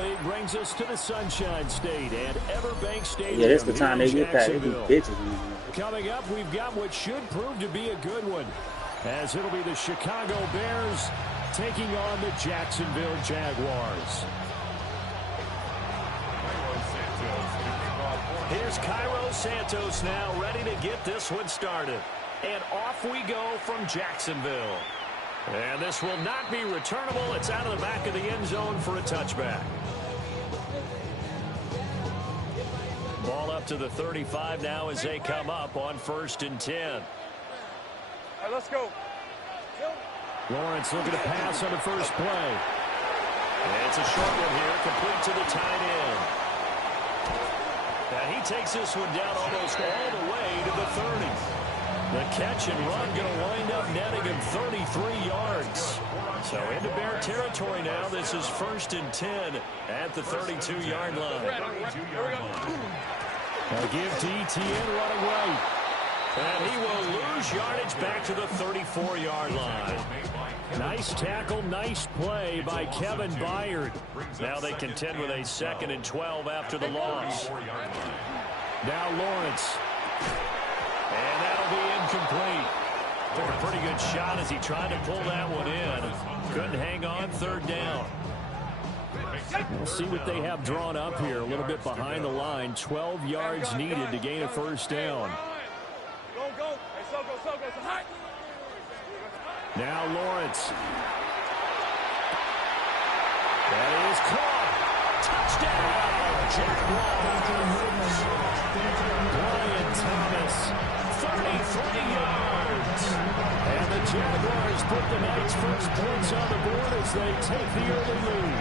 League brings us to the Sunshine State and Everbank Stadium. Yeah, that's the time they get back. They be bitches. Coming up, we've got what should prove to be a good one, as it'll be the Chicago Bears taking on the Jacksonville Jaguars. Here's Cairo Santos now, ready to get this one started. And off we go from Jacksonville. And this will not be returnable. It's out of the back of the end zone for a touchback. Ball up to the 35 now as they come up on 1st and 10. All right, let's go. Lawrence looking to pass on the first play. And it's a short one here, complete to the tight end. And he takes this one down almost all the way to the 30. The catch and run going to wind up netting him 33 yards. So into Bear territory now. This is 1st and 10 at the 32-yard line. They'll give to Etienne running right. And he will lose yardage back to the 34-yard line. Nice tackle, nice play by Kevin Byard. Now they contend with a 2nd and 12 after the loss. Now Lawrence. And that'll be incomplete. Took a pretty good shot as he tried to pull that one in. Couldn't hang on, 3rd down. We'll see what they have drawn up here. A little bit behind the line. 12 yards needed to gain a 1st down. Now Lawrence. That is caught. Touchdown, Jaguars. Brian Thomas, 33 yards. And the Jaguars put the Knights' first points on the board as they take the early lead.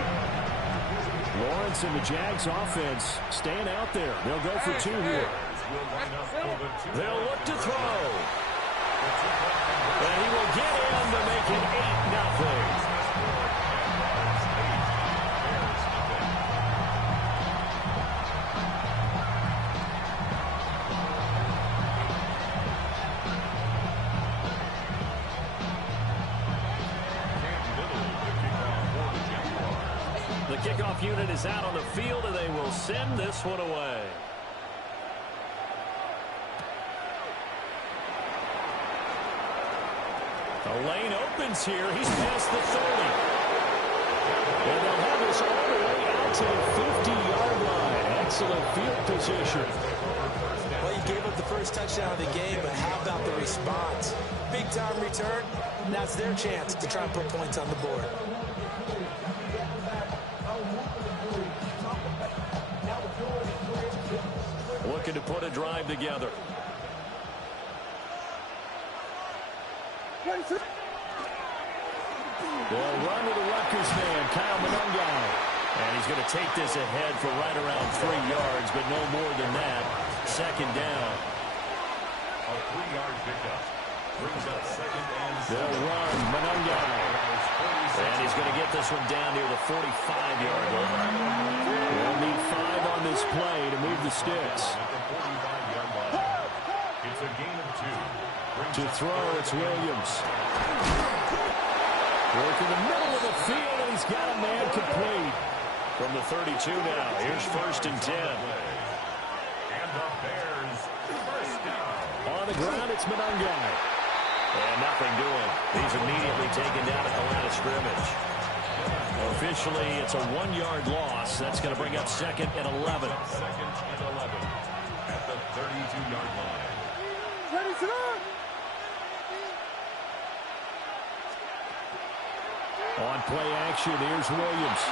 Lawrence and the Jags offense staying out there. They'll go for 2 here. They'll look to throw. And he will get in to make it 8-0. The kickoff unit is out on the field, and they will send this one away. The lane opens here. He's past the 30. And they'll have this all the way out to the 50-yard line. Excellent field position. Well, you gave up the first touchdown of the game, but how about the response? Big-time return. Now it's their chance to try and put points on the board. Looking to put a drive together. They'll run with the Rutgers man, Kyle Monungai. And he's going to take this ahead for right around 3 yards, but no more than that. 2nd down. A 3-yard pickup. Brings up 2nd and 7. They'll run, Monungai. And he's going to get this one down near the 45-yard line. They'll need 5 on this play to move the sticks. It's a gain of 2. To throw, it's Williams. Work in the middle of the field, and he's got a man complete. From the 32 now, here's 1st and 10. And the Bears, 1st down. On the ground, it's Monungai. And nothing doing. He's immediately taken down at the line of scrimmage. Officially, it's a 1-yard loss. That's going to bring up 2nd and 11. 2nd and 11 at the 32-yard line. Ready to run! On play action, here's Williams.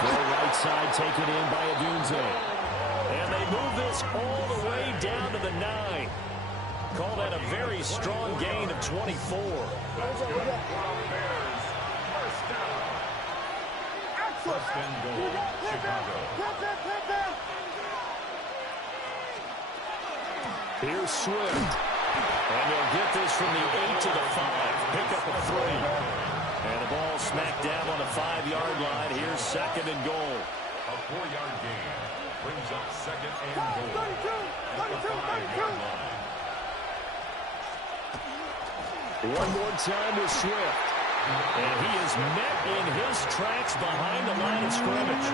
Throw right side taken in by Adunze. And they move this all the way down to the 9. Call that a very strong gain of 24. First and goal, Chicago. Here's Swift. And they'll get this from the 8 to the 5. Pick up a 3. And the ball smacked down on the 5-yard line. Here's 2nd and goal. A 4-yard gain brings up 2nd and goal at the 5-yard line. One more time with Swift. And he is met in his tracks behind the line of scrimmage.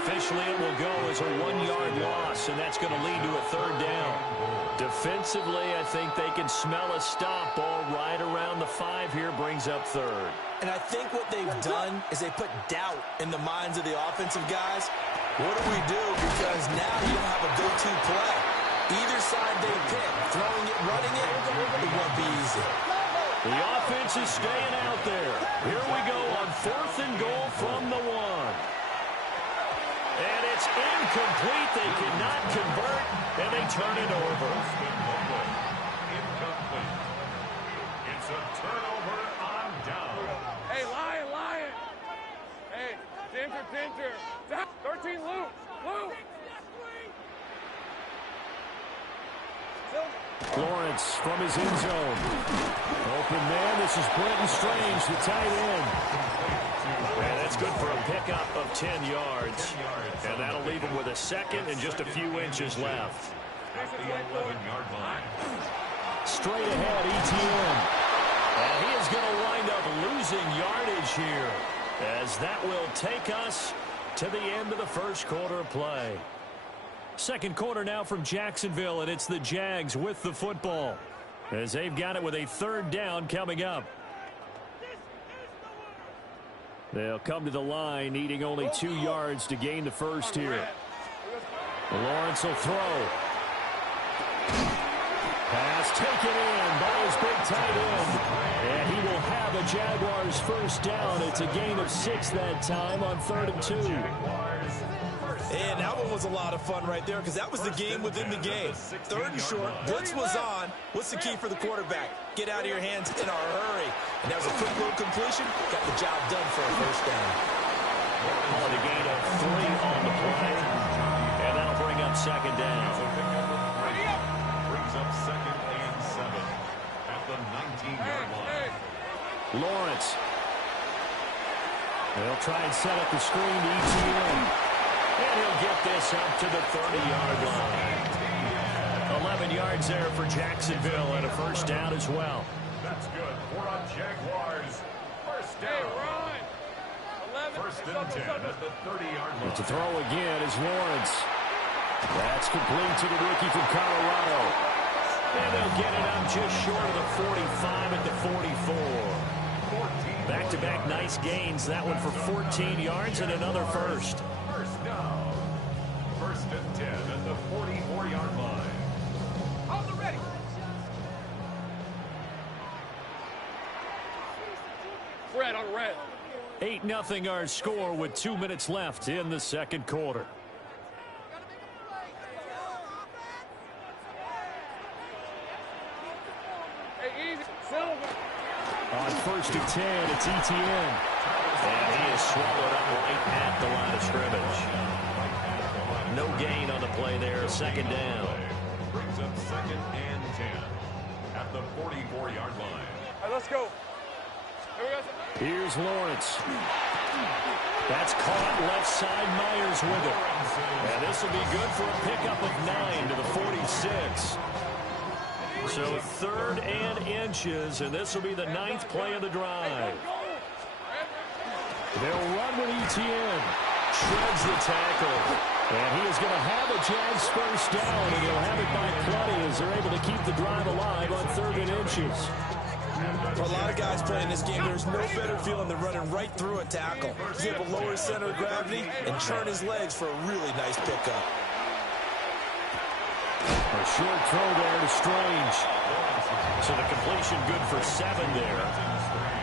Officially, it will go as a 1-yard loss, and that's going to lead to a third down. Defensively, I think they can smell a stop. Ball right around the 5 here, brings up third. And I think what they've done is they put doubt in the minds of the offensive guys. What do we do? Because now you don't have a go-to play. Either side they pick, throwing it, running it, it won't be easy. The offense is staying out there. Here we go on 4th and goal from the 1. And it's incomplete. They cannot convert, and they turn it over. Incomplete. It's a turnover on down. Hey, Lion. Hey, Ginger. 13, Luke. Lawrence from his end zone. Open man. This is Brenton Strange, the tight end. And that's good for a pickup of 10 yards. And that'll leave him with a second and just a few inches left. At the 11-yard line. Straight ahead, ETN. And he is going to wind up losing yardage here, as that will take us to the end of the first quarter of play. Second quarter now from Jacksonville, and it's the Jags with the football, as they've got it with a third down coming up. They'll come to the line, needing only 2 yards to gain the first here. Lawrence will throw. Pass taken in by his big tight end. And he will have a Jaguars first down. It's a gain of 6 that time on 3rd and 2. And that one was a lot of fun right there, because that was the game within the game. 3rd and short, blitz was on. What's the key for the quarterback? Get out of your hands in a hurry. And that was a quick little completion. Got the job done for a first down. On a gain of 3 on the play. And that'll bring up second down. Brings up 2nd and 7 at the 19-yard line. Lawrence. They'll try and set up the screen to ETN. And he'll get this up to the 30-yard line. 11 yards there for Jacksonville, and a first down as well. That's good for a Jaguars first down. First and 10 at the 30-yard line. To throw again is Lawrence. That's complete to the rookie from Colorado. And they'll get it up just short of the 45 at the 44. Back-to-back nice gains. That one for 14 yards and another first. First down. First and 10 at the 44-yard line. Hold it ready. Fred on red. 8-0 our score with 2 minutes left in the second quarter. Hey, easy. Silver. On 1st and 10, it's ETN. And he is swallowed up right at the line of scrimmage. No gain on the play there, second down. Brings up 2nd and 10 at the 44-yard line. All right, let's go. Here's Lawrence. That's caught left side. Myers with it. And this will be good for a pickup of 9 to the 46. So 3rd and inches, and this will be the 9th play of the drive. They'll run with ETN. Shreds the tackle. And he is going to have a Jags first down, and he'll have it by plenty as they're able to keep the drive alive on 3rd and inches. For a lot of guys playing this game, there's no better feeling than running right through a tackle. He's able to lower his center of gravity and churn his legs for a really nice pickup. A short throw there to Strange. So the completion good for 7 there.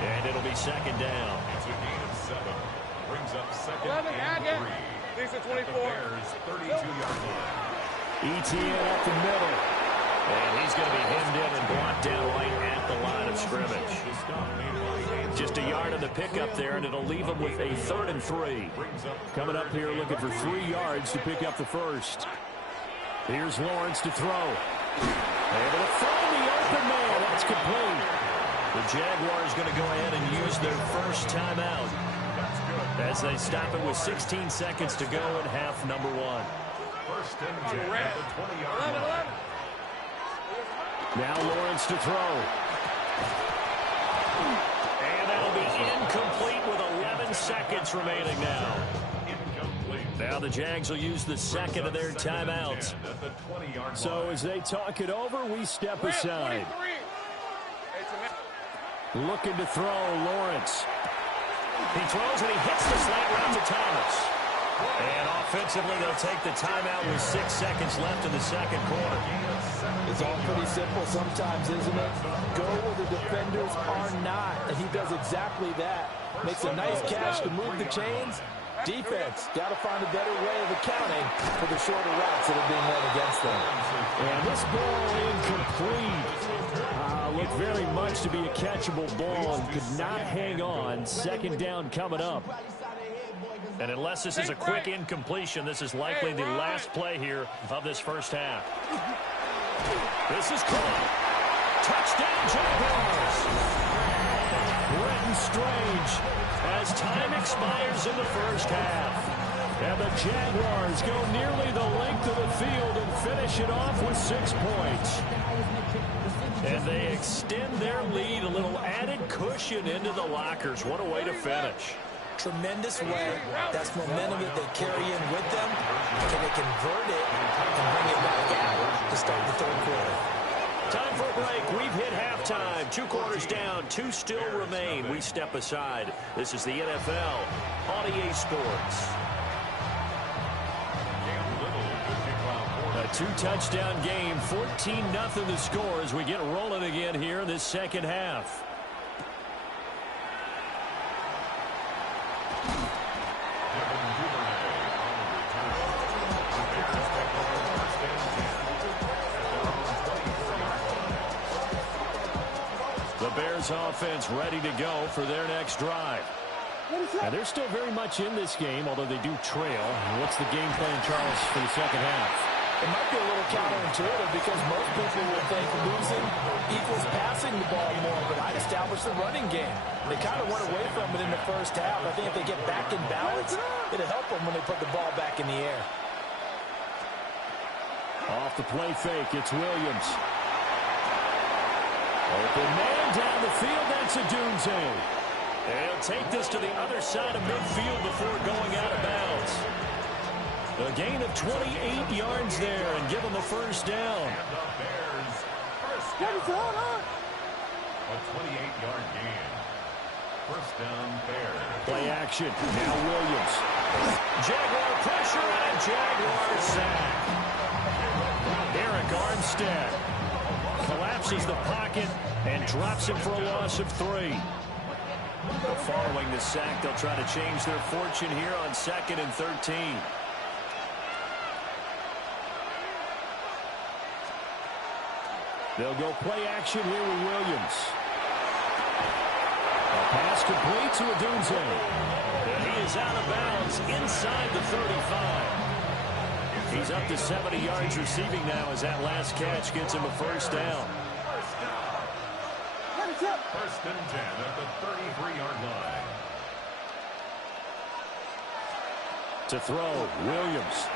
And it'll be second down. It's a gain of 7. Brings up 2nd 11, and 3. Lisa, 24. At the Bears' 32-yard line. ETN up the middle. And he's going to be hemmed in and blocked down right at the line of scrimmage. Just a yard on the pickup there, and it'll leave him with a 3rd and 3. Coming up here looking for 3 yards to pick up the first. Here's Lawrence to throw. Able to find the open man. That's complete. The Jaguars going to go ahead and use their first timeout as they stop it with 16 seconds to go in half number 1. First and 10 at the 20-yard line. Now Lawrence to throw. And that'll Incomplete with 11 seconds remaining now. Now the Jags will use the second of their timeouts. So as they talk it over, we step aside. Looking to throw, Lawrence. He throws and he hits the slant route to Thomas. And offensively, they'll take the timeout with 6 seconds left in the second quarter. It's all pretty simple sometimes, isn't it? Go where the defenders are not, and he does exactly that. Makes a nice catch to move the chains. Defense, got to find a better way of accounting for the shorter routes that are being run against them. And this ball incomplete. Looked very much to be a catchable ball and could not hang on. Second down coming up. And unless this is a quick incompletion, this is likely the last play here of this first half. This is caught. Touchdown, Jaguars. Brenton Strange as time expires in the first half. And the Jaguars go nearly the length of the field and finish it off with 6 points. And they extend their lead, a little added cushion into the lockers. What a way to finish. Tremendous way. That's momentum that they carry in with them. Can they convert it and bring it back out to start the third quarter? Time for a break. We've hit halftime. 2 quarters down. 2 still remain. We step aside. This is the NFL on EA Sports. A 2-touchdown game. 14-0 the score as we get rolling again here in this second half. The Bears offense ready to go for their next drive. And they're still very much in this game, although they do trail. What's the game plan, Charles, for the second half? It might be a little counterintuitive because most people will think losing equals passing the ball more, but I'd establish the running game. They kind of went away from it in the first half. I think if they get back in balance, it'll help them when they put the ball back in the air. Off the play fake, it's Williams. Open man down the field, that's a Dunze. They'll take this to the other side of midfield before going out of bounds. A gain of 28 yards there and give them the first down. A 28-yard gain. First down, Bears. Play action. Now Williams. Jaguar pressure and a Jaguar sack. Eric Armstead collapses the pocket and drops him for a loss of 3. Following the sack, they'll try to change their fortune here on 2nd and 13. They'll go play action here with Williams. A pass complete to Dunze. And he is out of bounds inside the 35. He's up to 70 yards receiving now as that last catch gets him a first down. First and 10 at the 33-yard line. To throw, Williams.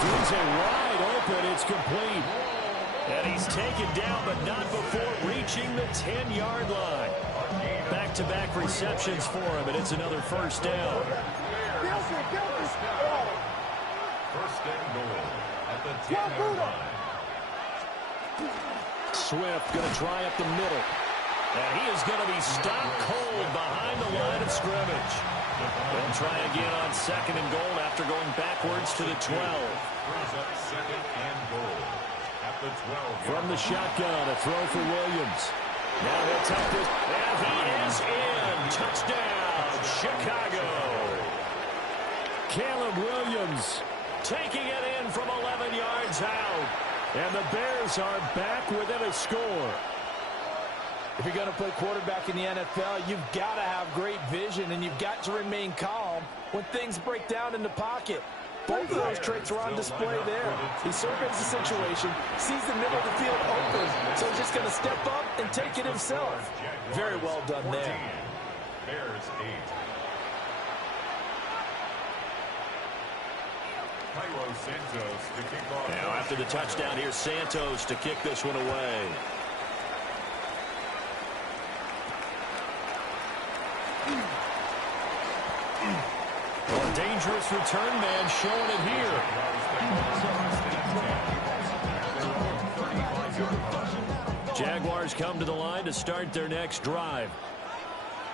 Dunze wide open. It's complete. And he's taken down, but not before reaching the 10-yard line. Back-to-back receptions for him, and it's another first down. First and goal at the 10-yard line. Swift going to try up the middle. And he is going to be stopped cold behind the line of scrimmage. They'll try again on 2nd and goal after going backwards to the 12. Brings up 2nd and goal at the 12. From the shotgun, a throw for Williams. Now he'll take this. And he is in. Touchdown, Chicago. Caleb Williams taking it in from 11 yards out. And the Bears are back within a score. If you're going to play quarterback in the NFL, you've got to have great vision, and you've got to remain calm when things break down in the pocket. Both of those traits are on display there. He surveys the situation, sees the middle of the field open, so he's just going to step up and take it himself. Very well done there. Bears 8. Santos to kick off. Now after the touchdown, here's Santos to kick this one away. dangerous return man showing it here. Jaguars come to the line to start their next drive.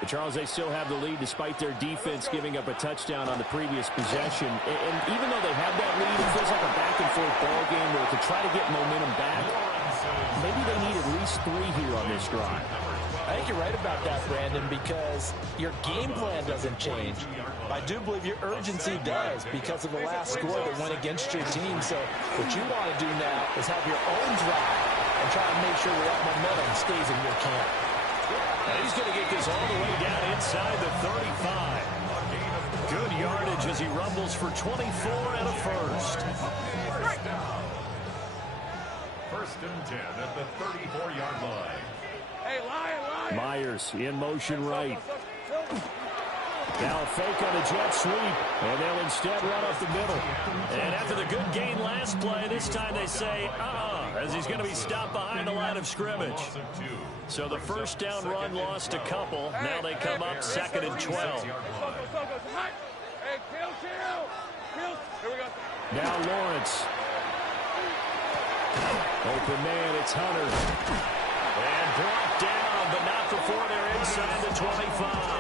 But Charles, they still have the lead despite their defense giving up a touchdown on the previous possession. And even though they have that lead, it feels like a back-and-forth ball game where to try to get momentum back, maybe they need at least 3 here on this drive. I think you're right about that, Brandon, because your game plan doesn't change. I do believe your urgency does because of the last score that went against your team. So what you want to do now is have your own drive and try to make sure that momentum stays in your camp. And he's going to get this all the way down inside the 35. Good yardage as he rumbles for 24 and a first. First and 10 at the 34-yard line. Hey, Lion. Myers in motion right. Now a fake on a jet sweep, and they'll instead run up the middle. And after the good gain last play, this time they say, as he's going to be stopped behind the line of scrimmage. So the first down run lost a couple. Now they come up 2nd and 12. Hey, kill. Here we go. Now Lawrence. Open man, it's Hunter. And brought down, but not before they're inside the 25.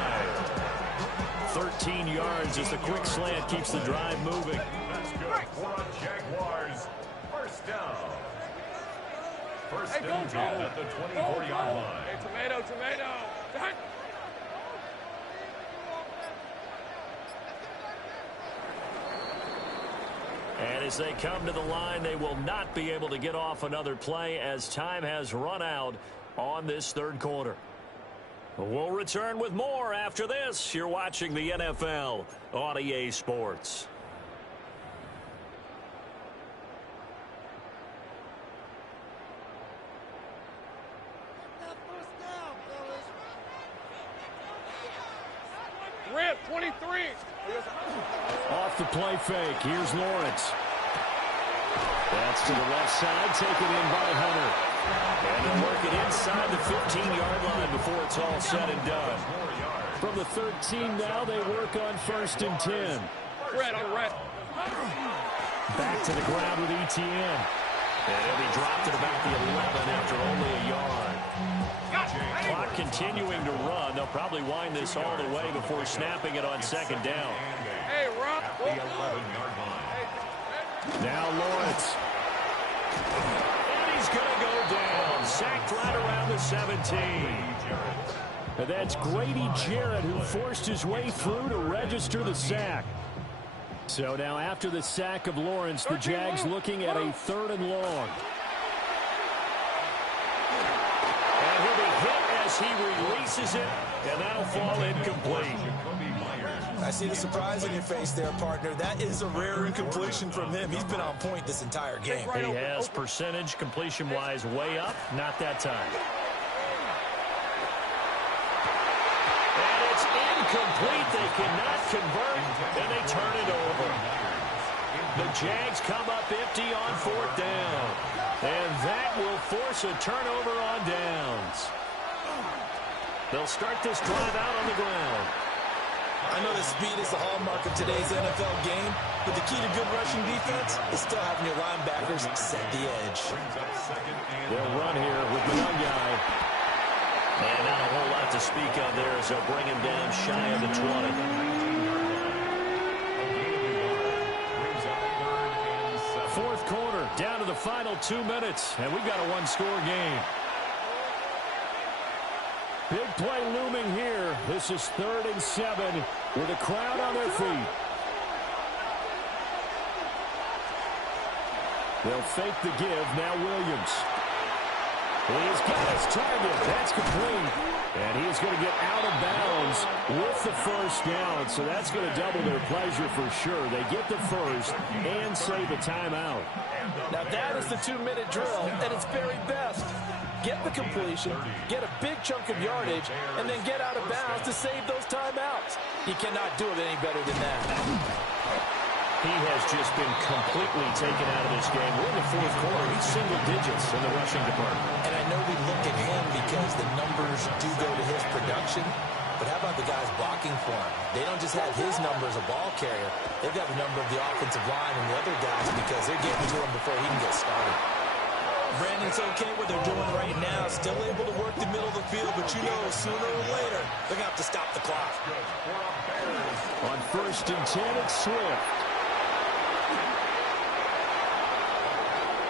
13 yards as the quick slant keeps the drive moving. That's good for a Jaguars. First down. First and 10 at the 24-yard line. Hey, tomato. And as they come to the line, they will not be able to get off another play as time has run out on this third quarter. We'll return with more after this. You're watching the NFL on EA Sports. Rip, 23. Off the play fake. Here's Lawrence. That's to the left side, taken in by Hunter. And they'll work it inside the 15-yard line before it's all said and done. From the 13 now, they work on 1st and 10. Red on red. Back to the ground with ETN. And he'll be dropped at about the 11 after only a yard. Clock continuing to run. They'll probably wind this all the way before snapping it on 2nd down. Hey, Rob. The 11-yard line. Now Lawrence. And he's going to go down. Sacked right around the 17. And that's Grady Jarrett who forced his way through to register the sack. So now after the sack of Lawrence, the Jags looking at a 3rd and long. And he'll be hit as he releases it, and that'll fall incomplete. I see the surprise in your face there, partner. That is a rare incompletion from him. He's been on point this entire game. He has percentage completion-wise way up, not that time. And it's incomplete. They cannot convert, and they turn it over. The Jags come up empty on 4th down, and that will force a turnover on downs. They'll start this drive out on the ground. I know that speed is the hallmark of today's NFL game, but the key to good rushing defense is still having your linebackers set the edge. They'll run here with the young guy. And not a whole lot to speak of there as they'll bring him down shy of the 20. 4th quarter, down to the final 2 minutes, and we've got a 1-score game. Big play looming here. This is 3rd and 7 with a crowd on their feet. They'll fake the give. Now Williams. He's got his target. That's complete. And he's going to get out of bounds with the 1st down. So that's going to double their pleasure for sure. They get the first and save a timeout. Now that is the 2-minute drill at its very best. Get the completion, get a big chunk of yardage, and then get out of bounds to save those timeouts. You cannot do it any better than that. He has just been completely taken out of this game. We're in the 4th quarter. He's single digits in the rushing department. And I know we look at him because the numbers do go to his production, But how about the guys blocking for him? They don't just have his number as a ball carrier. They've got the number of the offensive line and the other guys because they're getting to him before he can get started. Brandon, it's okay what they're doing right now. Still able to work the middle of the field, but you know sooner or later they're going to have to stop the clock. On 1st and 10, it's Swift.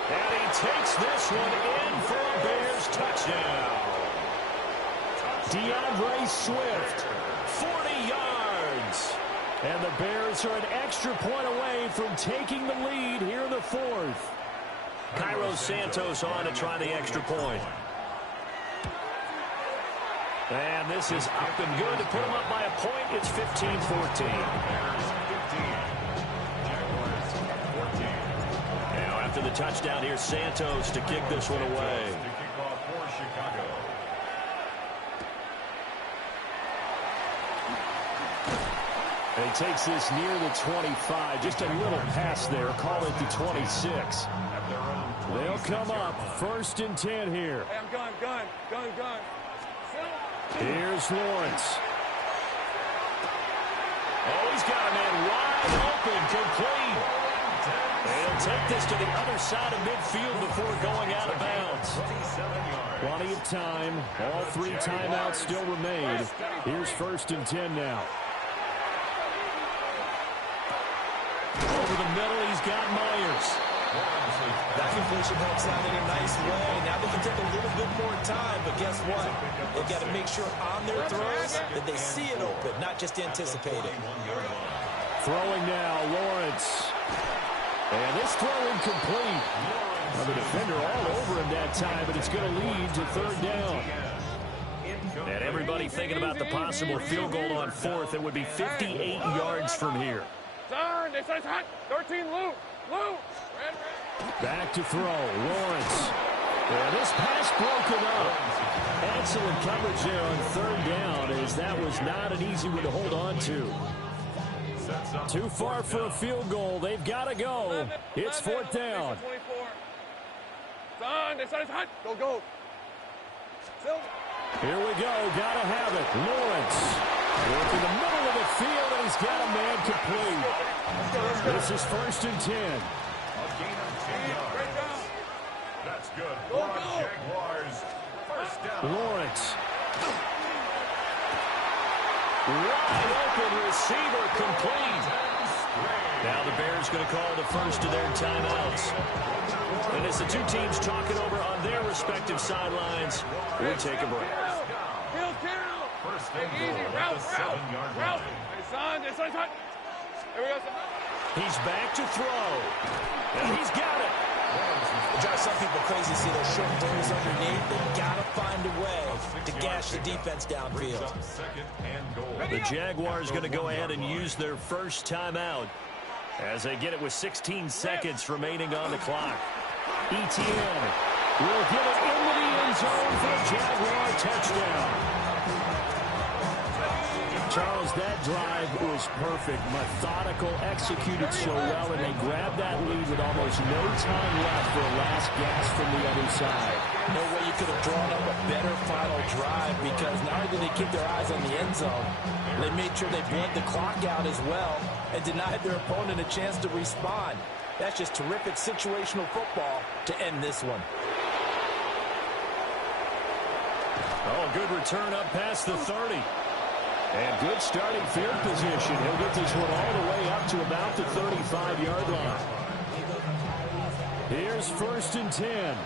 And he takes this one in for a Bears touchdown. DeAndre Swift, 40 yards. And the Bears are an extra point away from taking the lead here in the 4th. Cairo Santos on to try the extra point. And this is up and good to put them up by a point. It's 15-14. Now after the touchdown, here's Santos to kick this one away. And he takes this near the 25. Just a little pass there. Call it the 26. They'll come up 1st and 10 here. Hey, I'm gun. Here's Lawrence. Oh, he's got a man wide open, complete. They'll take this to the other side of midfield before going out of bounds. Plenty of time. All 3 timeouts still remain. Here's 1st and 10 now. Over the middle, he's got Myers. That completion helps out in a nice way. Now they can take a little bit more time, but guess what? They've got to make sure on their throws that they see it open, not just anticipate it. Throwing now, Lawrence. And this throw incomplete. Well, the defender all over him that time, but it's going to lead to 3rd down. And everybody thinking about the possible field goal on 4th. It would be 58 yards from here. Son, they said it's hot. 13, Lou. Back to throw, Lawrence. And this pass broken up. Excellent coverage there on 3rd down, as that was not an easy one to hold on to. Too far for a field goal. They've got to go. It's 4th down. Son, they said it's hot. Go. Here we go. Got to have it. Lawrence. Work in the middle of the field, and he's got a man complete. This is 1st and 10. That's good. Jaguars. 1st down. Lawrence. Wide open receiver, complete. Now the Bears going to call the first of their timeouts. And as the 2 teams talk it over on their respective sidelines, we take a break. First and goal at the 7-yard line. Hey, son, they said it's hot. Here we go, son. He's back to throw. And he's got it. It drives some people crazy to see those short throws underneath. They've got to find a way to gash the defense downfield. The Jaguars going to go ahead and use their first timeout as they get it with 16 seconds remaining on the clock. ETN will get it into the end zone for a Jaguar touchdown. Charles, that drive was perfect, methodical, executed so well, and they grabbed that lead with almost no time left for a last gasp from the other side. No way you could have drawn up a better final drive, because not only did they keep their eyes on the end zone, they made sure they bled the clock out as well and denied their opponent a chance to respond. That's just terrific situational football to end this one. Oh, good return up past the 30. And good starting field position. He'll get this one all the way up to about the 35-yard line. Here's 1st and 10.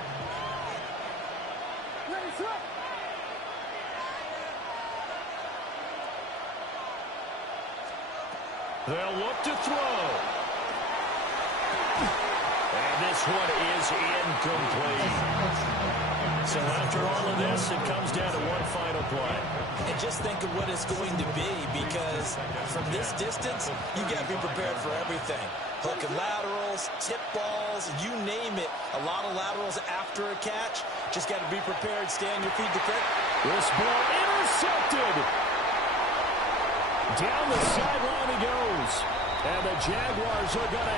They'll look to throw. And this one is incomplete. So after all of this, it comes down to one final play. And just think of what it's going to be, because from this distance, you got to be prepared for everything. Hook and laterals, tip balls, you name it. A lot of laterals after a catch. Just got to be prepared, stay on your feet defend. This ball intercepted. Down the sideline he goes. And the Jaguars are going to